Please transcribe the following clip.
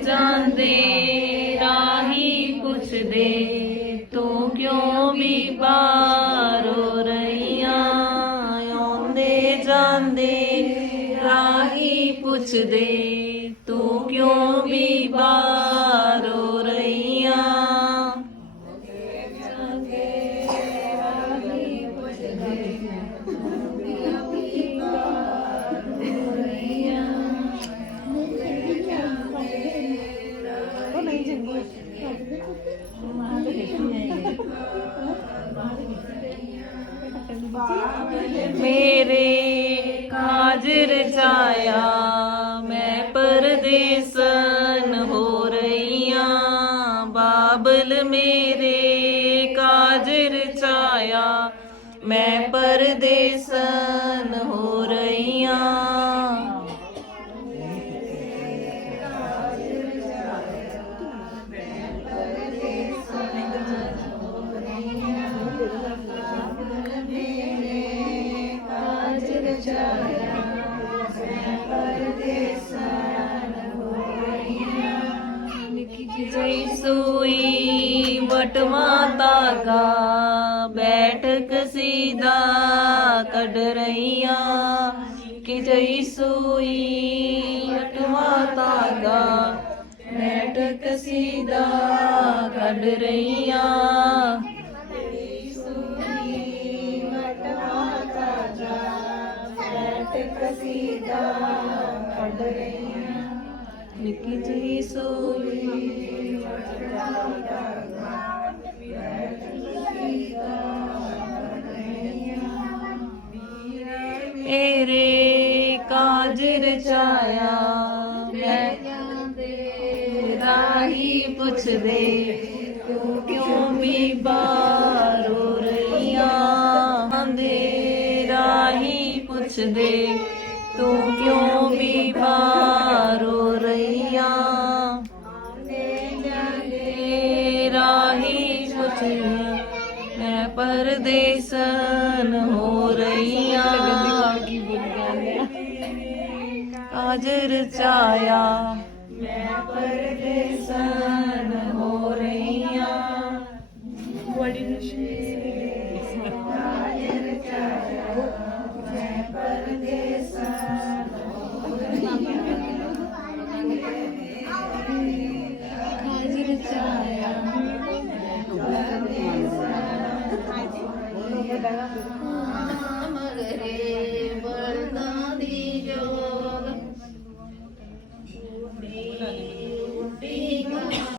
ਜਾਂਦੇ ਰਾਹੀ ਪੁੱਛਦੇ ਤੂੰ ਕਿਉਂ ਵੀ ਬਾਰੋ ਰਹੀਆਂ ਆਉਂਦੇ ਜਾਂਦੇ ਰਾਹੀ ਪੁੱਛਦੇ ਤੂੰ ਕਿਉਂ ਵੀ ਮੇਰੇ ਕਾਜ ਰਚਾਇਆ ਮੈਂ ਪਰਦੇਸਨ ਹੋ ਰਹੀਆਂ। ਬਾਬਲ ਮੇਰੇ ਕਾਜ ਰਚਾਇਆ ਮੈਂ ਪਰਦੇਸਨ ਜੈ ਸੂਈ ਵਟਵਾ ਤਾਗਾ ਬੈਠਕ ਸੀਦਾ ਕੱਢ ਰਹੀਆਂ ਕਿ ਜੈ ਸੂਈ ਵਟਵਾ ਤਾਗਾ ਬੈਠਕ ਸੀਦਾ ਕੱਢ ਰਹੀਆਂ। ਨਿੱਕੀ ਜੀ ਸੋਈ ਮੇਰੇ ਕਾਜ ਰਚਾਇਆ ਮੈਂ ਰਾਹੀ ਪੁੱਛਦੇ ਤੂੰ ਕਿਉਂ ਵੀ ਬਾਰੋ ਰਹੀਆਂ? ਦੇ ਰਾਹੀ ਪੁੱਛਦੇ ਤੂੰ ਕਿਉਂ ਵੀ ਬਾਰੋ ਰਹੀਆਂ ਦੇ ਰਾਹੀ ਪੁੱਛਦੇ ਮੈਂ ਪਰਦੇਸਨ ਹੋ ਰਹੀਆਂ। ਕਾਜ ਰਚਾਇਆ ਮੈਂ ਪਰਦੇਸਨ